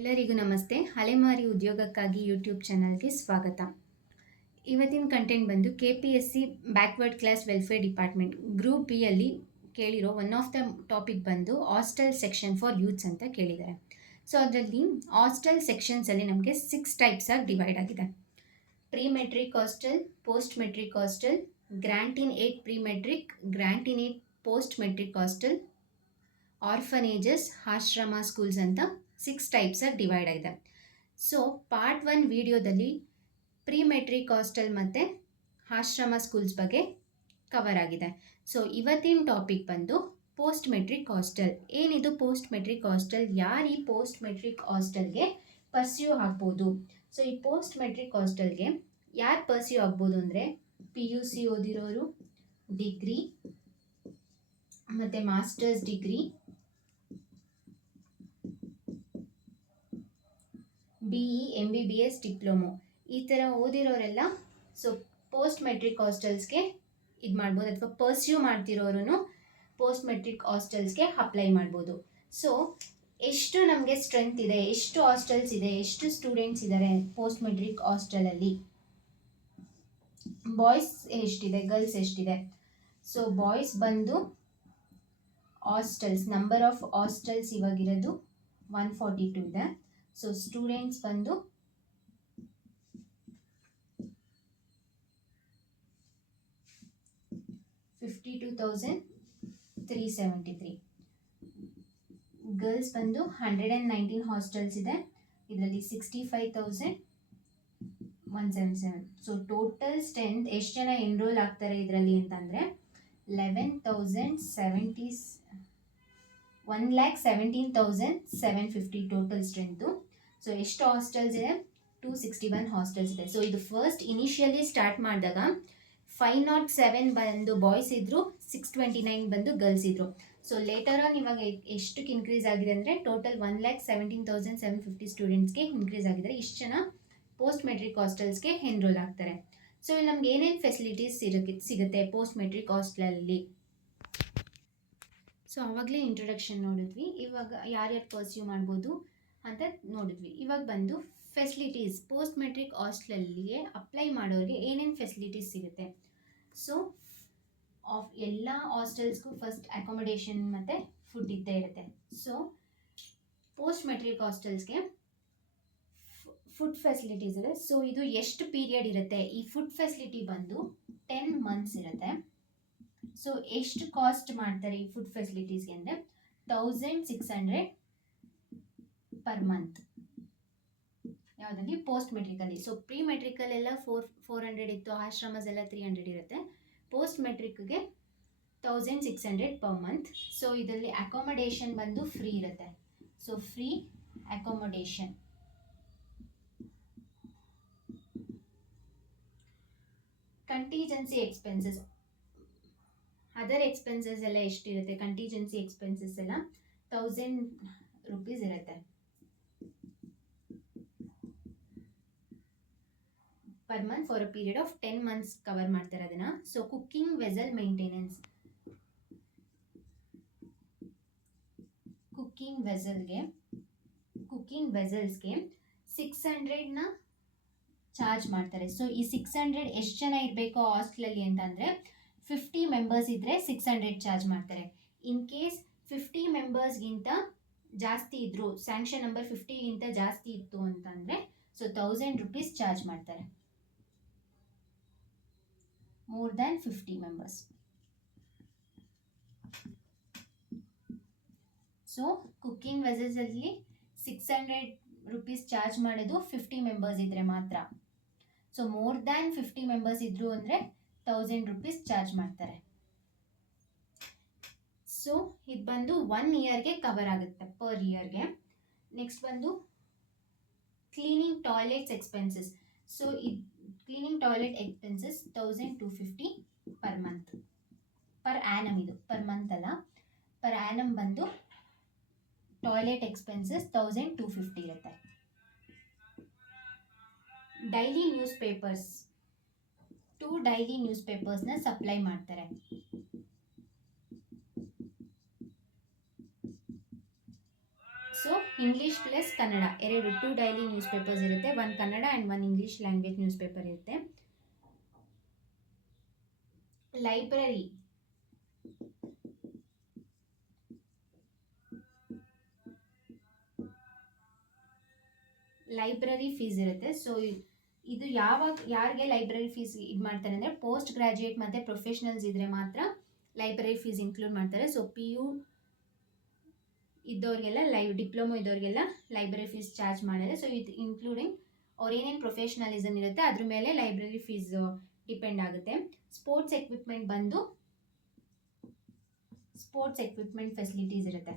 ಎಲ್ಲರಿಗೂ ನಮಸ್ತೆ. ಅಲೆಮಾರಿ ಉದ್ಯೋಗಕ್ಕಾಗಿ ಯೂಟ್ಯೂಬ್ ಚಾನಲ್ಗೆ ಸ್ವಾಗತ. ಇವತ್ತಿನ ಕಂಟೆಂಟ್ ಬಂದು KPSC backward class welfare department group B ಅಲ್ಲಿ ಕೇಳಿರೋ ಒನ್ ಆಫ್ ದ ಟಾಪಿಕ್ ಬಂದು ಹಾಸ್ಟೆಲ್ ಸೆಕ್ಷನ್ ಫಾರ್ ಯೂತ್ಸ್ ಅಂತ ಕೇಳಿದ್ದಾರೆ. ಸೊ ಅದರಲ್ಲಿ ಹಾಸ್ಟೆಲ್ ಸೆಕ್ಷನ್ಸಲ್ಲಿ ನಮಗೆ 6 ಟೈಪ್ಸ್ ಆಗಿ ಡಿವೈಡ್ ಆಗಿದೆ. Pre matric hostel, post matric hostel, grant in aid pre matric, grant in aid post matric hostel, orphanages, ashram schools ಅಂತ 6 types ಆಗಿ divide ಆಗಿದೆ. ಸೊ ಪಾರ್ಟ್ 1 ವಿಡಿಯೋದಲ್ಲಿ ಪ್ರೀ ಮೆಟ್ರಿಕ್ ಹಾಸ್ಟೆಲ್ ಮತ್ತು ಆಶ್ರಮ ಸ್ಕೂಲ್ಸ್ ಬಗ್ಗೆ ಕವರ್ ಆಗಿದೆ. ಸೊ ಇವತ್ತಿನ ಟಾಪಿಕ್ ಬಂದು ಪೋಸ್ಟ್ ಮೆಟ್ರಿಕ್ ಹಾಸ್ಟೆಲ್. ಏನಿದು ಪೋಸ್ಟ್ ಮೆಟ್ರಿಕ್ ಹಾಸ್ಟೆಲ್? ಯಾರು ಈ ಪೋಸ್ಟ್ ಮೆಟ್ರಿಕ್ ಹಾಸ್ಟೆಲ್ಗೆ ಪರ್ಸ್ಯೂ ಆಗ್ಬೋದು? ಸೊ ಈ ಪೋಸ್ಟ್ ಮೆಟ್ರಿಕ್ ಹಾಸ್ಟೆಲ್ಗೆ ಯಾರು ಪರ್ಸ್ಯೂ ಆಗ್ಬೋದು ಅಂದರೆ PUC ಓದಿರೋರು, ಡಿಗ್ರಿ ಮತ್ತು masters degree, BE, MBBS, diploma ಈ ಥರ ಓದಿರೋರೆಲ್ಲ ಸೊ ಪೋಸ್ಟ್ ಮೆಟ್ರಿಕ್ ಹಾಸ್ಟೆಲ್ಸ್ಗೆ ಇದು ಮಾಡ್ಬೋದು, ಅಥವಾ ಪರ್ಸ್ಯೂ ಮಾಡ್ತಿರೋರು ಪೋಸ್ಟ್ ಮೆಟ್ರಿಕ್ ಹಾಸ್ಟೆಲ್ಸ್ಗೆ ಅಪ್ಲೈ ಮಾಡ್ಬೋದು. ಸೊ ಎಷ್ಟು ನಮಗೆ ಸ್ಟ್ರೆಂತ್ ಇದೆ, ಎಷ್ಟು ಹಾಸ್ಟೆಲ್ಸ್ ಇದೆ, ಎಷ್ಟು ಸ್ಟೂಡೆಂಟ್ಸ್ ಇದ್ದಾರೆ ಪೋಸ್ಟ್ ಮೆಟ್ರಿಕ್ ಹಾಸ್ಟೆಲಲ್ಲಿ, ಬಾಯ್ಸ್ ಎಷ್ಟಿದೆ, ಗರ್ಲ್ಸ್ ಎಷ್ಟಿದೆ? ಸೊ ಬಾಯ್ಸ್ ಬಂದು ಹಾಸ್ಟೆಲ್ಸ್ ನಂಬರ್ ಆಫ್ ಹಾಸ್ಟೆಲ್ಸ್ ಇವಾಗಿರೋದು 142 ಇದೆ. ಸೊ ಸ್ಟೂಡೆಂಟ್ಸ್ ಬಂದು 52,373. ಗರ್ಲ್ಸ್ ಬಂದು 119 ಹಾಸ್ಟೆಲ್ಸ್ ಇದೆ, ಇದರಲ್ಲಿ 65,177. ಸೊ ಟೋಟಲ್ ಸ್ಟ್ರೆಂತ್ ಎಷ್ಟು ಜನ ಎನ್ರೋಲ್ ಆಗ್ತಾರೆ ಇದರಲ್ಲಿ ಅಂತಂದರೆ 1,17,750 ಟೋಟಲ್ ಸ್ಟ್ರೆಂತು. ಸೊ ಎಷ್ಟು ಹಾಸ್ಟೆಲ್ಸ್ ಇದೆ? 261 ಹಾಸ್ಟೆಲ್ಸ್ ಇದೆ. ಸೊ ಇದು ಫಸ್ಟ್ ಇನಿಷಿಯಲಿ ಸ್ಟಾರ್ಟ್ ಮಾಡಿದಾಗ 507 ಬಂದು ಬಾಯ್ಸ್ ಇದ್ದರು, 629 ಬಂದು ಗರ್ಲ್ಸ್ ಇದ್ದರು. ಸೊ ಲೇಟರ್ ಆನ್ ಇವಾಗ ಎಷ್ಟಕ್ಕೆ ಇನ್ಕ್ರೀಸ್ ಆಗಿದೆ ಅಂದರೆ ಟೋಟಲ್ 1,17,750 ಸ್ಟೂಡೆಂಟ್ಸ್ಗೆ ಇನ್ಕ್ರೀಸ್ ಆಗಿದ್ದಾರೆ. ಇಷ್ಟು ಜನ ಪೋಸ್ಟ್ ಮೆಟ್ರಿಕ್ ಹಾಸ್ಟೆಲ್ಸ್ಗೆ ಎನ್ರೋಲ್ ಆಗ್ತಾರೆ. ಸೊ ಇಲ್ಲಿ ನಮ್ಗೆ ಏನೇನು ಫೆಸಿಲಿಟೀಸ್ ಸಿಗುತ್ತೆ ಪೋಸ್ಟ್ ಮೆಟ್ರಿಕ್ ಹಾಸ್ಟೆಲಲ್ಲಿ? ಸೊ ಆವಾಗಲೇ ಇಂಟ್ರೊಡಕ್ಷನ್ ನೋಡಿದ್ವಿ, ಇವಾಗ ಯಾರ್ಯಾರು ಪರ್ಸ್ಯೂ ಮಾಡ್ಬೋದು ಅಂತ ನೋಡಿದ್ವಿ. ಇವಾಗ ಬಂದು ಫೆಸಿಲಿಟೀಸ್, ಪೋಸ್ಟ್ ಮೆಟ್ರಿಕ್ ಹಾಸ್ಟೆಲಲ್ಲಿಗೆ ಅಪ್ಲೈ ಮಾಡೋರಿಗೆ ಏನೇನು ಫೆಸಿಲಿಟೀಸ್ ಸಿಗುತ್ತೆ? ಸೊ ಎಲ್ಲ ಹಾಸ್ಟೆಲ್ಸ್ಗೂ ಫಸ್ಟ್ ಅಕಾಮಡೇಷನ್ ಮತ್ತು ಫುಡ್ ಇದ್ದೇ ಇರುತ್ತೆ. ಸೊ ಪೋಸ್ಟ್ ಮೆಟ್ರಿಕ್ ಹಾಸ್ಟೆಲ್ಸ್ಗೆ ಫುಡ್ ಫೆಸಿಲಿಟೀಸ್ ಇದೆ. ಸೊ ಇದು ಎಷ್ಟು ಪೀರಿಯಡ್ ಇರುತ್ತೆ? ಈ ಫುಡ್ ಫೆಸಿಲಿಟಿ ಬಂದು 10 ಮಂತ್ಸ್ ಇರುತ್ತೆ. ಸೊ ಎಷ್ಟು ಕಾಸ್ಟ್ ಮಾಡ್ತಾರೆ ಈ ಫುಡ್ ಫೆಸಿಲಿಟೀಸ್ಗೆ ಅಂದರೆ 1,600 ಪರ್ ಮಂತ್. ಯಾವುದಲ್ಲಿ? ಪೋಸ್ಟ್ ಮೆಟ್ರಿಕಲ್ಲಿ. ಸೊ ಪ್ರೀ ಮೆಟ್ರಿಕಲ್ಲೆಲ್ಲ 400 ಇತ್ತು, ಆಶ್ರಮಸ್ ಎಲ್ಲ 300 ಇರುತ್ತೆ. ಪೋಸ್ಟ್ ಮೆಟ್ರಿಕ್ಗೆ 1,600 ಪರ್ ಮಂತ್. ಸೊ ಇದರಲ್ಲಿ ಅಕಾಮಡೇಷನ್ ಬಂದು ಫ್ರೀ ಇರುತ್ತೆ. So free accommodation. Contingency expenses, other expenses ಎಲ್ಲ ಎಷ್ಟಿರುತ್ತೆ? ಕಂಟಿಜೆನ್ಸಿ ಎಕ್ಸ್ಪೆನ್ಸಸ್ ಎಲ್ಲ 1,000 ರೂಪೀಸ್ ಇರುತ್ತೆ per month for a period of 10 months cover ಮಾಡ್ತಾರೆ ಅದನ್ನು. So cooking vessel maintenance, cooking ವೆಸಲ್ಸ್ಗೆ 600ನ ಚಾರ್ಜ್ ಮಾಡ್ತಾರೆ. ಸೊ ಈ 600 ಎಷ್ಟು ಜನ ಇರಬೇಕು ಹಾಸ್ಟೆಲಲ್ಲಿ ಅಂತಂದರೆ 50 ಮೆಂಬರ್ಸ್ ಇದ್ದರೆ 600 ಚಾರ್ಜ್ ಮಾಡ್ತಾರೆ. ಇನ್ ಕೇಸ್ 50 ಮೆಂಬರ್ಸ್ಗಿಂತ ಜಾಸ್ತಿ ಇದ್ದರು, ಸ್ಯಾಂಕ್ಷನ್ ನಂಬರ್ 50ಗಿಂತ ಜಾಸ್ತಿ ಇತ್ತು ಅಂತಂದರೆ ಸೊ 1,000 ರೂಪೀಸ್ ಚಾರ್ಜ್ ಮಾಡ್ತಾರೆ. More than 50 members. So cooking ವೆಸಲ್ಸಲ್ಲಿ 600 ರೂಪೀಸ್ ಚಾರ್ಜ್ ಮಾಡೋದು 50 ಮೆಂಬರ್ಸ್ ಇದ್ದರೆ ಮಾತ್ರ. ಸೊ ಮೋರ್ ದ್ಯಾನ್ 50 ಮೆಂಬರ್ಸ್ ಇದ್ದರು ಅಂದರೆ 1,000 ರೂಪೀಸ್ ಚಾರ್ಜ್ ಮಾಡ್ತಾರೆ. ಸೊ ಇದು ಬಂದು 1 ಇಯರ್ಗೆ ಕವರ್ ಆಗುತ್ತೆ, ಪರ್ ಇಯರ್ಗೆ. ನೆಕ್ಸ್ಟ್ ಬಂದು ಕ್ಲೀನಿಂಗ್ ಟಾಯ್ಲೆಟ್ಸ್ ಎಕ್ಸ್ಪೆನ್ಸಸ್. ಸೊ ಇದು cleaning toilet expenses 1,250 per month, per annum. ಇದು ಪರ್ ಮಂತ್ ಅಲ್ಲ, ಪರ್ ಆ್ಯನಮ್ ಬಂದು ಟಾಯ್ಲೆಟ್ ಎಕ್ಸ್ಪೆನ್ಸಸ್ 1,250 ಇರುತ್ತೆ. Daily newspapers, 2 daily news ಪೇಪರ್ಸ್ನ ಸಪ್ಲೈ ಮಾಡ್ತಾರೆ. ಸೊ ಇಂಗ್ಲೀಷ್ ಪ್ಲಸ್ ಕನ್ನಡ ಎರಡು 2 ಡೈಲಿ ನ್ಯೂಸ್ ಪೇಪರ್ಸ್ ಇರುತ್ತೆ, 1 Kannada and 1 English language newspaper ಇರುತ್ತೆ. ಲೈಬ್ರರಿ ಫೀಸ್ ಇರುತ್ತೆ. ಸೊ ಇದು ಯಾರಿಗೆ ಲೈಬ್ರರಿ ಫೀಸ್ ಇದು ಮಾಡ್ತಾರೆ ಅಂದರೆ ಪೋಸ್ಟ್ ಗ್ರಾಜ್ಯುಯೇಟ್ ಮತ್ತು ಪ್ರೊಫೆಷನಲ್ಸ್ ಇದ್ದರೆ ಮಾತ್ರ ಲೈಬ್ರರಿ ಫೀಸ್ ಇನ್ಕ್ಲೂಡ್ ಮಾಡ್ತಾರೆ. ಸೊ PU ಇದ್ದವ್ರಿಗೆಲ್ಲ ಡಿಪ್ಲೊಮೊ ಇದ್ದವ್ರಿಗೆಲ್ಲ ಲೈಬ್ರರಿ ಫೀಸ್ ಚಾರ್ಜ್ ಮಾಡಿದೆ. ಸೊ ಇದು ಇನ್ಕ್ಲೂಡಿಂಗ್ ಅವ್ರು ಏನೇನು ಪ್ರೊಫೆಷ್ನಲಿಸಮ್ ಇರುತ್ತೆ ಅದ್ರ ಮೇಲೆ ಲೈಬ್ರರಿ ಫೀಸ್ ಡಿಪೆಂಡ್ ಆಗುತ್ತೆ. ಸ್ಪೋರ್ಟ್ಸ್ ಎಕ್ವಿಪ್ಮೆಂಟ್ ಫೆಸಿಲಿಟೀಸ್ ಇರುತ್ತೆ.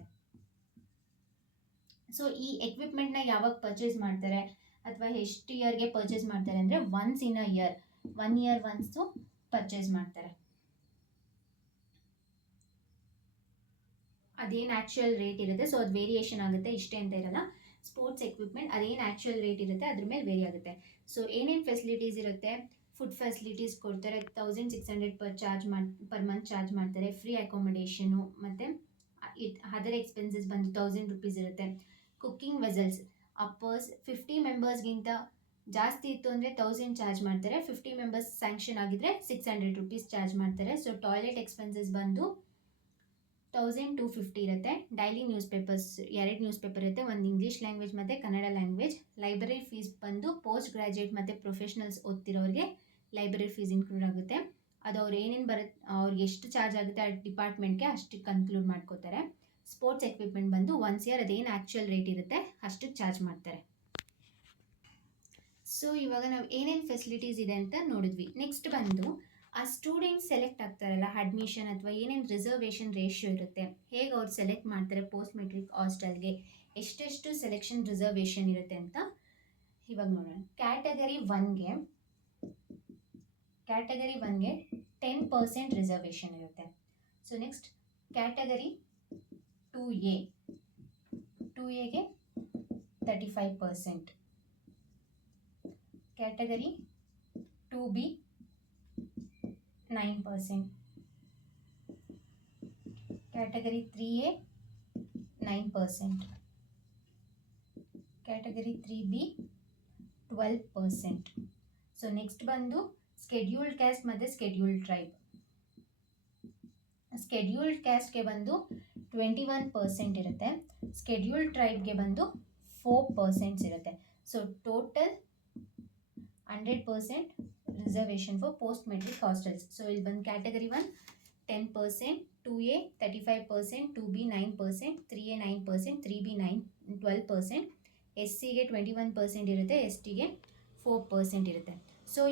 ಸೊ ಈ ಎಕ್ವಿಪ್ಮೆಂಟ್ನ ಯಾವಾಗ ಪರ್ಚೇಸ್ ಮಾಡ್ತಾರೆ ಅಥವಾ ಎಷ್ಟು ಇಯರ್ಗೆ ಪರ್ಚೇಸ್ ಮಾಡ್ತಾರೆ ಅಂದರೆ once in a year, 1 year once purchase ಮಾಡ್ತಾರೆ. ಅದೇನು ಆ್ಯಕ್ಚುಯಲ್ ರೇಟ್ ಇರುತ್ತೆ, ಸೊ ಅದು ವೇರಿಯೇಷನ್ ಆಗುತ್ತೆ, ಇಷ್ಟೇ ಅಂತ ಇರಲ್ಲ. ಸ್ಪೋರ್ಟ್ಸ್ ಎಕ್ವಿಪ್ಮೆಂಟ್ ಅದೇನು ಆ್ಯಕ್ಚುಯಲ್ ರೇಟ್ ಇರುತ್ತೆ ಅದ್ರ ಮೇಲೆ ವೇರಿ ಆಗುತ್ತೆ. ಸೊ ಏನೇನು ಫೆಸಿಲಿಟೀಸ್ ಇರುತ್ತೆ, ಫುಡ್ ಫೆಸಿಲಿಟೀಸ್ ಕೊಡ್ತಾರೆ, 1600 ಪರ್ ಮಂತ್ ಚಾರ್ಜ್ ಮಾಡ್ತಾರೆ. ಫ್ರೀ ಅಕೊಮಡೇಷನು ಮತ್ತು ಅದರ್ ಎಕ್ಸ್ಪೆನ್ಸಸ್ ಬಂದು 1000 ರೂಪೀಸ್ ಇರುತ್ತೆ. ಕುಕ್ಕಿಂಗ್ ವೆಸಲ್ಸ್ ಅಪ್ಪರ್ಸ್ 50 ಮೆಂಬರ್ಸ್ಗಿಂತ ಜಾಸ್ತಿ ಇತ್ತು ಅಂದರೆ 1000 ಚಾರ್ಜ್ ಮಾಡ್ತಾರೆ. 50 ಮೆಂಬರ್ಸ್ ಸ್ಯಾಂಕ್ಷನ್ ಆಗಿದ್ರೆ 600 ರೂಪೀಸ್ ಚಾರ್ಜ್ ಮಾಡ್ತಾರೆ. ಸೊ ಟಾಯ್ಲೆಟ್ ಎಕ್ಸ್ಪೆನ್ಸಸ್ ಬಂದು 1250 ಇರುತ್ತೆ. Daily newspapers 2 news paper ಇರುತ್ತೆ, 1 ಇಂಗ್ಲೀಷ್ ಲ್ಯಾಂಗ್ವೇಜ್ ಮತ್ತು ಕನ್ನಡ ಲ್ಯಾಂಗ್ವೇಜ್. ಲೈಬ್ರರಿ ಫೀಸ್ ಬಂದು ಪೋಸ್ಟ್ ಗ್ರಾಜ್ಯುಯೇಟ್ ಮತ್ತು ಪ್ರೊಫೆಷನಲ್ಸ್ ಓದ್ತಿರೋರಿಗೆ ಲೈಬ್ರರಿ ಫೀಸ್ ಇನ್ಕ್ಲೂಡ್ ಆಗುತ್ತೆ. ಅದು ಅವ್ರು ಏನೇನು ಬರುತ್ತೆ, ಅವ್ರಿಗೆ ಎಷ್ಟು ಚಾರ್ಜ್ ಆಗುತ್ತೆ ಆ ಡಿಪಾರ್ಟ್ಮೆಂಟ್ಗೆ ಅಷ್ಟಕ್ಕೆ ಕನ್ಕ್ಲೂಡ್ ಮಾಡ್ಕೋತಾರೆ. ಸ್ಪೋರ್ಟ್ಸ್ ಎಕ್ವಿಪ್ಮೆಂಟ್ ಬಂದು ಒನ್ಸ್ ಇಯರ್ ಅದೇನು ಆ್ಯಕ್ಚುಯಲ್ ರೇಟ್ ಇರುತ್ತೆ ಅಷ್ಟಕ್ಕೆ ಚಾರ್ಜ್ ಮಾಡ್ತಾರೆ. ಸೊ ಇವಾಗ ನಾವು ಏನೇನು ಫೆಸಿಲಿಟೀಸ್ ಇದೆ ಅಂತ ನೋಡಿದ್ವಿ. ನೆಕ್ಸ್ಟ್ ಬಂದು ಆ ಸ್ಟೂಡೆಂಟ್ಸ್ ಸೆಲೆಕ್ಟ್ ಆಗ್ತಾರಲ್ಲ ಅಡ್ಮಿಷನ್ ಅಥವಾ ಏನೇನು ರಿಸರ್ವೇಷನ್ ರೇಷಿಯೋ ಇರುತ್ತೆ, ಹೇಗೆ ಅವ್ರು ಸೆಲೆಕ್ಟ್ ಮಾಡ್ತಾರೆ ಪೋಸ್ಟ್ ಮೆಟ್ರಿಕ್ ಹಾಸ್ಟೆಲ್ಗೆ, ಎಷ್ಟೆಷ್ಟು ಸೆಲೆಕ್ಷನ್ ರಿಸರ್ವೇಷನ್ ಇರುತ್ತೆ ಅಂತ ಇವಾಗ ನೋಡೋಣ. ಕ್ಯಾಟಗರಿ 1ಗೆ 10% ರಿಸರ್ವೇಷನ್ ಇರುತ್ತೆ. ಸೊ ನೆಕ್ಸ್ಟ್ ಕ್ಯಾಟಗರಿ 2Aಗೆ 35%, category 2B 9%, category 3A 9%, category 3B 12%. So next ಬಂದು ಸ್ಕೆಡ್ಯೂಲ್ಡ್ ಕ್ಯಾಸ್ಟ್ ಮತ್ತು ಸ್ಕೆಡ್ಯೂಲ್ಡ್ ಟ್ರೈಬ್. ಸ್ಕೆಡ್ಯೂಲ್ಡ್ ಕ್ಯಾಸ್ಟ್ಗೆ ಬಂದು 21% ಇರುತ್ತೆ, ಸ್ಕೆಡ್ಯೂಲ್ಡ್ ಟ್ರೈಬ್ಗೆ ಬಂದು 4% ಇರುತ್ತೆ. So total 100% reservation for post matric hostels. So ಇಲ್ಲಿ ಬಂದು category 1 10%, 2A 35%, 2B 9%, 3A 9%, 3B 12%, SCಗೆ 21% ಇರುತ್ತೆ, STಗೆ 4% ಇರುತ್ತೆ. ಸೊ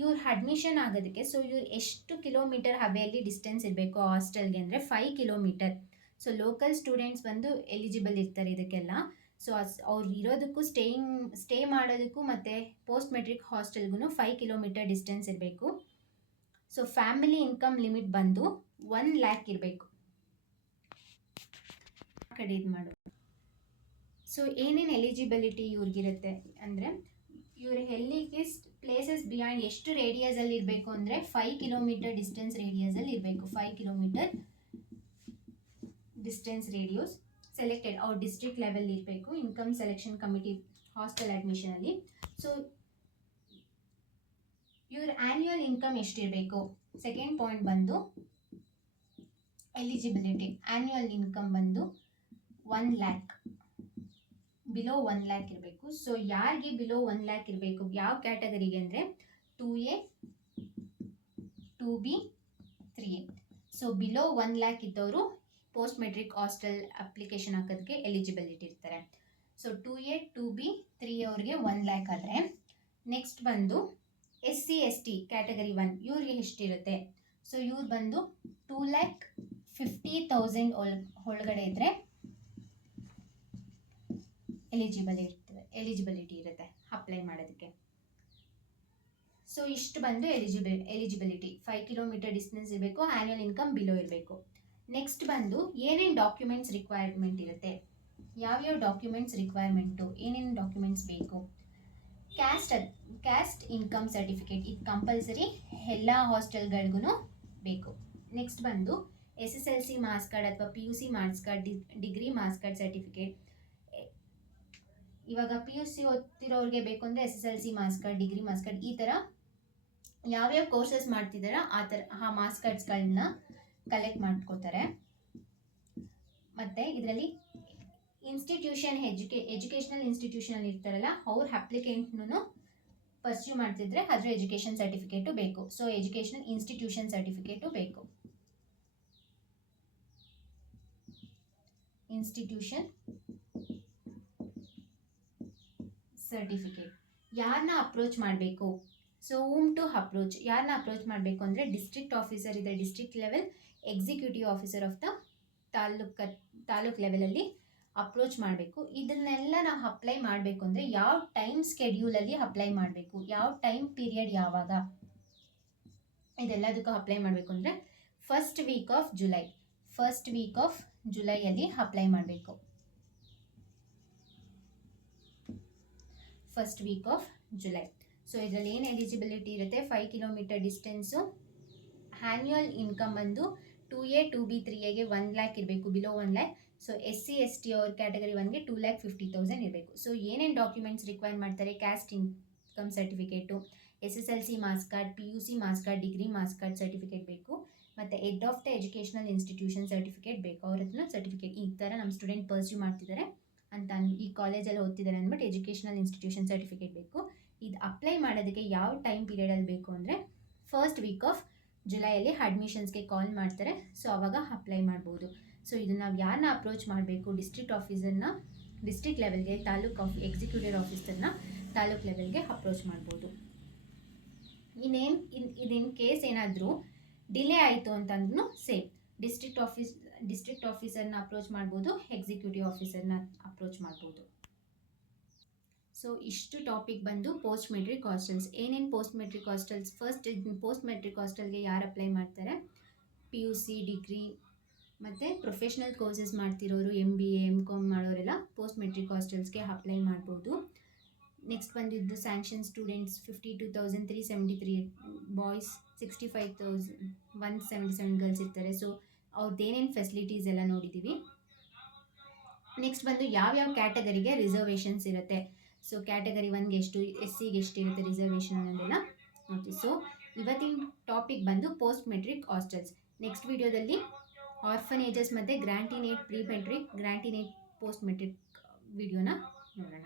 ಇವ್ರ ಅಡ್ಮಿಷನ್ ಆಗೋದಕ್ಕೆ ಸೊ ಇವ್ರು ಎಷ್ಟು ಕಿಲೋಮೀಟರ್ ಹವೆಯಲ್ಲಿ ಡಿಸ್ಟೆನ್ಸ್ ಇರಬೇಕು ಹಾಸ್ಟೆಲ್ಗೆ ಅಂದರೆ 5 ಕಿಲೋಮೀಟರ್. ಸೊ ಲೋಕಲ್ ಸ್ಟೂಡೆಂಟ್ಸ್ ಬಂದು ಎಲಿಜಿಬಲ್ ಇರ್ತಾರೆ ಇದಕ್ಕೆಲ್ಲ. ಸೊ ಅವ್ರು ಇರೋದಕ್ಕೂ ಸ್ಟೇ ಮಾಡೋದಕ್ಕೂ ಮತ್ತು ಪೋಸ್ಟ್ ಮೆಟ್ರಿಕ್ ಹಾಸ್ಟೆಲ್ಗೂ 5 ಕಿಲೋಮೀಟರ್ ಡಿಸ್ಟೆನ್ಸ್ ಇರಬೇಕು. ಸೊ ಫ್ಯಾಮಿಲಿ ಇನ್ಕಮ್ ಲಿಮಿಟ್ ಬಂದು 1 lakh ಇರಬೇಕು. ಕಡೆ ಇದು ಮಾಡು. ಸೊ ಏನೇನು ಎಲಿಜಿಬಿಲಿಟಿ ಇವ್ರಿಗಿರುತ್ತೆ ಅಂದರೆ ಇವ್ರು ಎಲ್ಲಿಗೆ ಪ್ಲೇಸಸ್ ಬಿಯಾಂಡ್ ಎಷ್ಟು ರೇಡಿಯಸಲ್ಲಿ ಇರಬೇಕು ಅಂದರೆ 5 ಕಿಲೋಮೀಟರ್ ಡಿಸ್ಟೆನ್ಸ್ ರೇಡಿಯಸಲ್ಲಿ ಇರಬೇಕು. 5 ಕಿಲೋಮೀಟರ್ ಡಿಸ್ಟೆನ್ಸ್ ರೇಡಿಯೋಸ್ ಸೆಲೆಕ್ಟೆಡ್ ಅವ್ರ ಡಿಸ್ಟ್ರಿಕ್ಟ್ ಲೆವೆಲ್ ಇರಬೇಕು. ಇನ್ಕಮ್ ಸೆಲೆಕ್ಷನ್ ಕಮಿಟಿ ಹಾಸ್ಟೆಲ್ ಅಡ್ಮಿಷನಲ್ಲಿ. ಸೊ ಇವ್ರ ಆ್ಯನ್ಯುವಲ್ ಇನ್ಕಮ್ ಎಷ್ಟಿರಬೇಕು. ಸೆಕೆಂಡ್ ಪಾಯಿಂಟ್ ಬಂದು ಎಲಿಜಿಬಿಲಿಟಿ. ಆ್ಯನ್ಯುವಲ್ ಇನ್ಕಮ್ ಬಂದು 1 lakh, ಬಿಲೋ 1 lakh ಇರಬೇಕು. ಸೊ ಯಾರಿಗೆ ಬಿಲೋ 1 lakh ಇರಬೇಕು, ಯಾವ ಕ್ಯಾಟಗರಿಗೆ ಅಂದರೆ 2A 2B 3A. So below 1 lakh ಇದ್ದವರು ಪೋಸ್ಟ್ ಮೆಟ್ರಿಕ್ ಹಾಸ್ಟೆಲ್ ಅಪ್ಲಿಕೇಶನ್ ಹಾಕೋದಕ್ಕೆ ಎಲಿಜಿಬಿಲಿಟಿ ಇರ್ತಾರೆ. ಸೊ 2A 2B 3A ಅವ್ರಿಗೆ 1 lakh ಆದರೆ ನೆಕ್ಸ್ಟ್ ಬಂದು SC ST ಕ್ಯಾಟಗರಿ 1 ಇವ್ರಿಗೆ ಎಷ್ಟಿರುತ್ತೆ. ಸೊ ಇವ್ರು ಬಂದು 2,50,000 ಒಳಗಡೆ ಇದ್ದರೆ ಎಲಿಜಿಬಿಲಿಟಿ ಇರುತ್ತೆ ಅಪ್ಲೈ ಮಾಡೋದಕ್ಕೆ. ಸೊ ಇಷ್ಟು ಬಂದು ಎಲಿಜಿಬಿಲಿಟಿ 5 ಕಿಲೋಮೀಟರ್ ಡಿಸ್ಟೆನ್ಸ್ ಇರಬೇಕು, ಆ್ಯನ್ಯುವಲ್ ಇನ್ಕಮ್ ಬಿಲೋ ಇರಬೇಕು. ನೆಕ್ಸ್ಟ್ ಬಂದು ಏನೇನು ಡಾಕ್ಯುಮೆಂಟ್ಸ್ ರಿಕ್ವೈರ್ಮೆಂಟ್ ಇರುತ್ತೆ, ಯಾವ್ಯಾವ ಡಾಕ್ಯುಮೆಂಟ್ಸ್ ರಿಕ್ವೈರ್ಮೆಂಟು, ಏನೇನು ಡಾಕ್ಯುಮೆಂಟ್ಸ್ ಬೇಕು. ಕ್ಯಾಸ್ಟ್ ಇನ್ಕಮ್ ಸರ್ಟಿಫಿಕೇಟ್ ಇದು ಕಂಪಲ್ಸರಿ ಎಲ್ಲ ಹಾಸ್ಟೆಲ್ಗಳಿಗೂ ಬೇಕು. ನೆಕ್ಸ್ಟ್ ಬಂದು SSLC ಮಾರ್ಕ್ಸ್ ಕಾರ್ಡ್ ಅಥವಾ PUC marks card, degree marks card certificate. ಇವಾಗ PUC ಓದ್ತಿರೋರಿಗೆ ಬೇಕು ಅಂದರೆ SSLC marks card, degree marks card, ಈ ಥರ ಯಾವ್ಯಾವ ಕೋರ್ಸಸ್ ಮಾಡ್ತಿದ್ದಾರೋ ಆ ಮಾರ್ಕ್ಸ್ ಕಾರ್ಡ್ಸ್ಗಳನ್ನ ಕಲೆಕ್ಟ್ ಮಾಡ್ಕೋತಾರೆ. ಮತ್ತು ಇದರಲ್ಲಿ ಇನ್ಸ್ಟಿಟ್ಯೂಷನ್ ಎಜುಕೇಷನಲ್ ಇನ್ಸ್ಟಿಟ್ಯೂಷನ್ ಇರ್ತಾರಲ್ಲ ಅವ್ರ ಅಪ್ಲಿಕೆಂಟ್ನು ಪರ್ಸ್ಯೂ ಮಾಡ್ತಿದ್ರೆ ಅದ್ರ ಎಜುಕೇಷನ್ ಸರ್ಟಿಫಿಕೇಟು ಬೇಕು. ಸೊ ಎಜುಕೇಷನಲ್ ಇನ್ಸ್ಟಿಟ್ಯೂಷನ್ ಸರ್ಟಿಫಿಕೇಟು ಬೇಕು. Institution certificate. ಯಾರನ್ನ ಅಪ್ರೋಚ್ ಮಾಡಬೇಕು? So whom to approach. ಯಾರನ್ನ ಅಪ್ರೋಚ್ ಮಾಡಬೇಕು ಅಂದರೆ ಡಿಸ್ಟ್ರಿಕ್ಟ್ ಆಫೀಸರ್ ಇದೆ, district level executive officer of the taluk ಲೆವೆಲಲ್ಲಿ ಅಪ್ರೋಚ್ ಮಾಡಬೇಕು. ಇದನ್ನೆಲ್ಲ ನಾವು ಅಪ್ಲೈ ಮಾಡಬೇಕು ಅಂದರೆ ಯಾವ ಟೈಮ್ ಸ್ಕೆಡ್ಯೂಲಲ್ಲಿ ಅಪ್ಲೈ ಮಾಡಬೇಕು, ಯಾವ ಟೈಮ್ ಪೀರಿಯಡ್ ಯಾವಾಗ, ಇದೆಲ್ಲದಕ್ಕೂ ಅಪ್ಲೈ ಮಾಡಬೇಕು ಅಂದರೆ ಫಸ್ಟ್ ವೀಕ್ ಆಫ್ ಜುಲೈಯಲ್ಲಿ ಅಪ್ಲೈ ಮಾಡಬೇಕು. First week of July. So ಇದರಲ್ಲಿ ಏನು ಎಲಿಜಿಬಿಲಿಟಿ ಇರುತ್ತೆ? 5 ಕಿಲೋಮೀಟರ್ ಡಿಸ್ಟೆನ್ಸು, ಆ್ಯನ್ಯುಯಲ್ ಇನ್ಕಮ್ ಬಂದು 2A 2B 3Aಗೆ 1 ಲ್ಯಾಕ್ ಇರಬೇಕು, below 1 lac. So SC ST ಅವ್ರ ಕ್ಯಾಟಗರಿ 1ಗೆ 2,50,000 ಇರಬೇಕು. ಸೊ ಏನೇನು ಡಾಕ್ಯುಮೆಂಟ್ಸ್ ರಿಕ್ವೈರ್ ಮಾಡ್ತಾರೆ? Caste income certificate, SSLC marks card, PUC marks card, degree marks card certificate ಬೇಕು, ಮತ್ತು head of the educational institution certificate ಬೇಕು. ಅವ್ರ ಹತ್ರ ಸರ್ಟಿಫಿಕೇಟ್ ಈ ಥರ ನಮ್ಮ ಸ್ಟೂಡೆಂಟ್ ಪರ್ಸ್ಯೂ ಮಾಡ್ತಿದ್ದಾರೆ ಅಂತ, ಈ ಕಾಲೇಜಲ್ಲಿ ಓದ್ತಿದ್ದಾರೆ ಅಂದ್ಬಿಟ್ಟು ಎಜುಕೇಷನಲ್ ಇನ್ಸ್ಟಿಟ್ಯೂಷನ್ ಸರ್ಟಿಫಿಕೇಟ್ ಬೇಕು. ಇದು ಅಪ್ಲೈ ಮಾಡೋದಕ್ಕೆ ಯಾವ ಟೈಮ್ ಪೀರಿಯಡಲ್ಲಿ ಬೇಕು ಅಂದರೆ ಫಸ್ಟ್ ವೀಕ್ ಆಫ್ ಜುಲೈಯಲ್ಲಿ ಅಡ್ಮಿಷನ್ಸ್ಗೆ ಕಾಲ್ ಮಾಡ್ತಾರೆ. ಸೊ ಆವಾಗ ಅಪ್ಲೈ ಮಾಡ್ಬೋದು. ಸೊ ಇದು ನಾವು ಯಾರನ್ನ ಅಪ್ರೋಚ್ ಮಾಡಬೇಕು? ಡಿಸ್ಟ್ರಿಕ್ಟ್ ಆಫೀಸರ್ನ ಡಿಸ್ಟ್ರಿಕ್ಟ್ ಲೆವೆಲ್ಗೆ, ಎಕ್ಸಿಕ್ಯೂಟಿವ್ ಆಫೀಸರ್ನ ತಾಲೂಕ್ ಲೆವೆಲ್ಗೆ ಅಪ್ರೋಚ್ ಮಾಡ್ಬೋದು. ಇದೇನು ಕೇಸ್ ಏನಾದರೂ ಡಿಲೇ ಆಯಿತು ಅಂತಂದ್ರೂ ಸೇಮ್ ಡಿಸ್ಟ್ರಿಕ್ಟ್ ಆಫೀಸರ್ನ ಅಪ್ರೋಚ್ ಮಾಡ್ಬೋದು, ಎಕ್ಸಿಕ್ಯೂಟಿವ್ ಆಫೀಸರ್ನ ಅಪ್ರೋಚ್ ಮಾಡ್ಬೋದು. ಸೊ ಇಷ್ಟು ಟಾಪಿಕ್ ಬಂದು ಪೋಸ್ಟ್ ಮೆಟ್ರಿಕ್ ಹಾಸ್ಟೆಲ್ಸ್. ಏನೇನು post matric hostels? First post matric ಹಾಸ್ಟೆಲ್ಗೆ ಯಾರು ಅಪ್ಲೈ ಮಾಡ್ತಾರೆ? PUC, ಡಿಗ್ರಿ ಮತ್ತು ಪ್ರೊಫೆಷ್ನಲ್ ಕೋರ್ಸಸ್ ಮಾಡ್ತಿರೋರು, MBA MCOM ಮಾಡೋರೆಲ್ಲ ಪೋಸ್ಟ್ ಮೆಟ್ರಿಕ್ ಹಾಸ್ಟೆಲ್ಸ್ಗೆ ಅಪ್ಲೈ ಮಾಡ್ಬೋದು. ನೆಕ್ಸ್ಟ್ ಬಂದಿದ್ದು ಸ್ಯಾಂಕ್ಷನ್ ಸ್ಟೂಡೆಂಟ್ಸ್ 52,373 ಬಾಯ್ಸ್, 65,177 ಗರ್ಲ್ಸ್ ಇರ್ತಾರೆ. ಸೊ ಅವ್ರದ್ದು ಏನೇನು ಫೆಸಿಲಿಟೀಸ್ ಎಲ್ಲ ನೋಡಿದ್ದೀವಿ. ನೆಕ್ಸ್ಟ್ ಬಂದು ಯಾವ್ಯಾವ ಕ್ಯಾಟಗರಿಗೆ ರಿಸರ್ವೇಷನ್ಸ್ ಇರುತ್ತೆ. ಸೊ ಕ್ಯಾಟಗರಿ 1ಗೆ ಎಷ್ಟು, SCಗೆ ಎಷ್ಟು ಇರುತ್ತೆ ರಿಸರ್ವೇಷನ್ ಅನ್ನೋದೆಲ್ಲ ನೋಡ್ತೀವಿ. ಸೊ ಇವತ್ತಿನ ಟಾಪಿಕ್ ಬಂದು ಪೋಸ್ಟ್ ಮೆಟ್ರಿಕ್ ಹಾಸ್ಟೆಲ್ಸ್. ನೆಕ್ಸ್ಟ್ ವಿಡಿಯೋದಲ್ಲಿ ಆರ್ಫನೇಜಸ್ ಮತ್ತು ಗ್ರ್ಯಾಂಟಿನೇಟ್ ಪ್ರೀ ಮೆಟ್ರಿಕ್, ಗ್ರ್ಯಾಂಟಿನೇಟ್ ಪೋಸ್ಟ್ ಮೆಟ್ರಿಕ್ ವಿಡಿಯೋನ ನೋಡೋಣ.